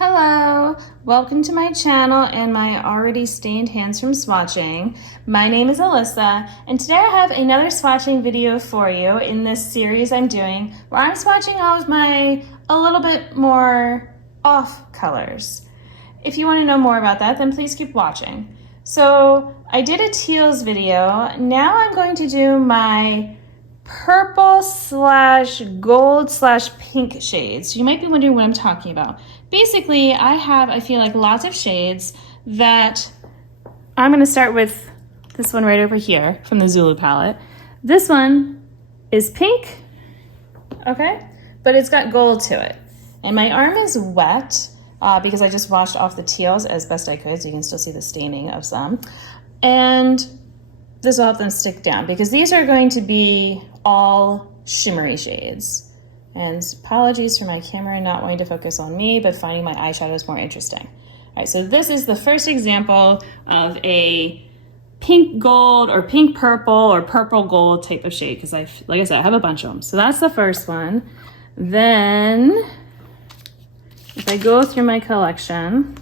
Hello, welcome to my channel and my already stained hands from swatching. My name is Alyssa, and today I have another swatching video for you in this series I'm doing where I'm swatching all of my a little bit more off colors. If you want to know more about that, then please keep watching. So I did a teals video. Now I'm going to do my purple slash gold slash pink shades. You might be wondering what I'm talking about. Basically, I feel like lots of shades that I'm going to start with this one right over here from the Zulu palette. This one is pink, okay, but it's got gold to it. And my arm is wet because I just washed off the teals as best I could, so you can still see the staining of some. And this will help them stick down because these are going to be all shimmery shades. And apologies for my camera not wanting to focus on me, but finding my eyeshadows more interesting. All right, so this is the first example of a pink gold or pink purple or purple gold type of shade because like I said, I have a bunch of them. So that's the first one. Then if I go through my collection,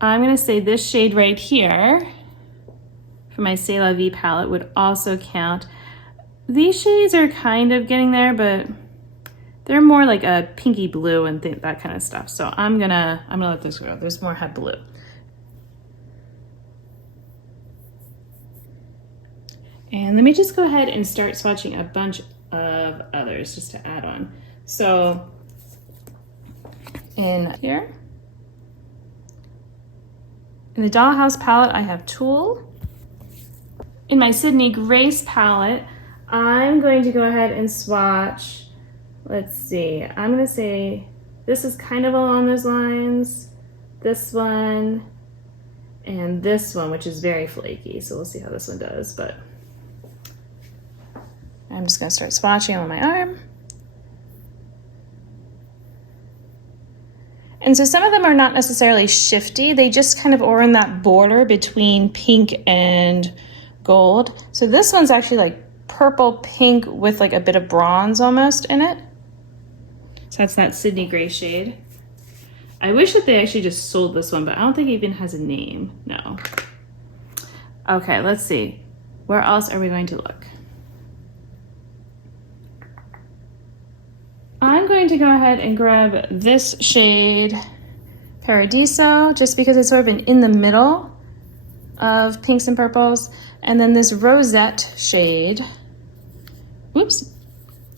I'm gonna say this shade right here for my C'est La Vie palette would also count. These shades are kind of getting there, but they're more like a pinky blue and that kind of stuff. So I'm gonna let this go. There's more head blue. And let me just go ahead and start swatching a bunch of others just to add on. So in here, in the Dollhouse palette, I have Tulle. In my Sydney Grace palette, I'm going to go ahead and swatch, let's see, I'm gonna say this is kind of along those lines, this one, and this one, which is very flaky, so we'll see how this one does, but I'm just gonna start swatching on my arm. And so some of them are not necessarily shifty, they just kind of are in that border between pink and gold. So this one's actually like purple pink with like a bit of bronze almost in it. So that's that Sydney Gray shade. I wish that they actually just sold this one, but I don't think it even has a name. No. Okay, let's see. Where else are we going to look? I'm going to go ahead and grab this shade Paradiso, just because it's sort of in the middle of pinks and purples. And then this Rosette shade, whoops,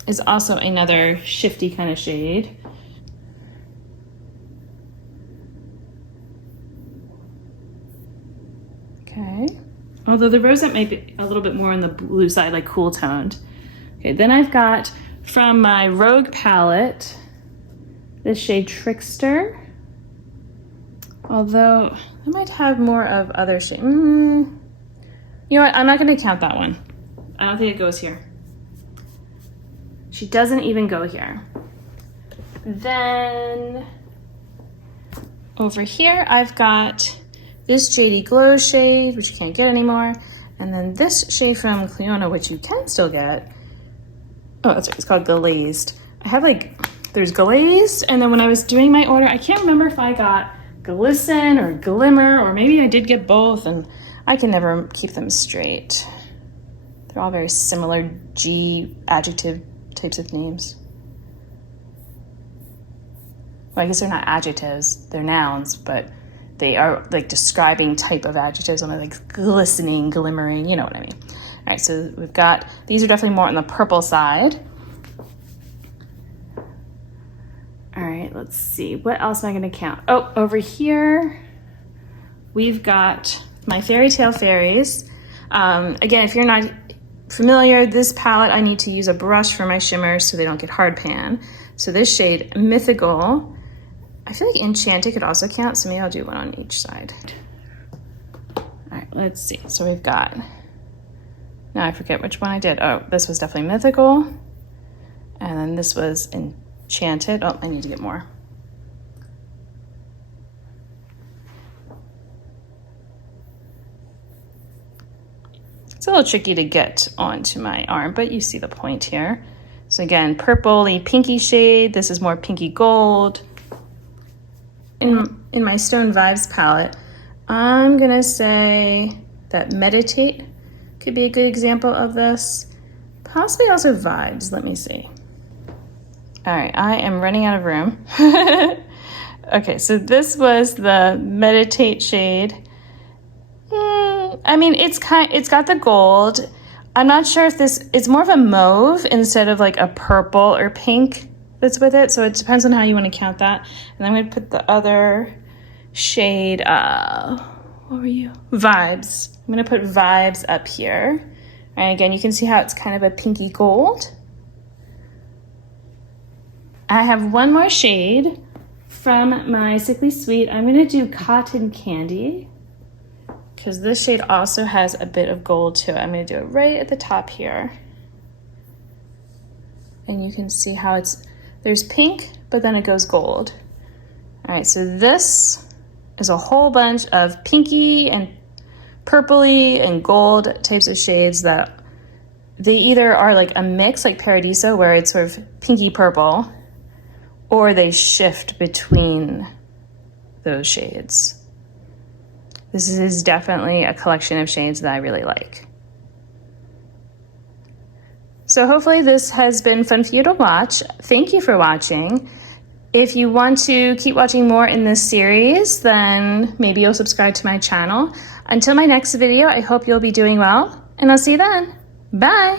is also another shifty kind of shade. Okay, although the Rosette might be a little bit more on the blue side, like cool toned. Okay, then I've got from my Rogue palette, this shade Trickster. Although I might have more of other shades. You know what, I'm not gonna count that one. I don't think it goes here. She doesn't even go here. Then over here, I've got this JD Glow shade, which you can't get anymore. And then this shade from Cliona, which you can still get. Oh, that's right, it's called Glazed. I have there's Glazed, and then when I was doing my order, I can't remember if I got Glisten or Glimmer, or maybe I did get both, and I can never keep them straight. They're all very similar G adjective types of names. Well, I guess they're not adjectives, they're nouns, but they are like describing type of adjectives, like glistening, glimmering, you know what I mean. All right, so we've got, these are definitely more on the purple side. All right, let's see, what else am I gonna count? Oh, over here, we've got my Fairy Tale Fairies. Again, if you're not familiar, this palette, I need to use a brush for my shimmers so they don't get hard pan. So this shade, Mythical, I feel like Enchanted could also count, so maybe I'll do one on each side. All right, let's see. So we've got, now I forget which one I did. Oh, this was definitely Mythical. And then this was Enchanted. Oh, I need to get more. It's a little tricky to get onto my arm, but you see the point here. So again, purpley, pinky shade. This is more pinky gold. In my Stone Vibes palette, I'm gonna say that Meditate could be a good example of this. Possibly also Vibes, let me see. All right, I am running out of room. Okay, so this was the Meditate shade. I mean, it's got the gold. I'm not sure if it's more of a mauve instead of like a purple or pink that's with it. So it depends on how you want to count that. And I'm going to put the other shade, what were you? Vibes. I'm going to put Vibes up here. And again, you can see how it's kind of a pinky gold. I have one more shade from my Sickly Sweet. I'm going to do Cotton Candy, because this shade also has a bit of gold to it. I'm going to do it right at the top here. And you can see how there's pink, but then it goes gold. All right, so this is a whole bunch of pinky and purpley and gold types of shades that they either are like a mix, like Paradiso, where it's sort of pinky purple, or they shift between those shades. This is definitely a collection of shades that I really like. So hopefully this has been fun for you to watch. Thank you for watching. If you want to keep watching more in this series, then maybe you'll subscribe to my channel. Until my next video, I hope you'll be doing well, and I'll see you then. Bye.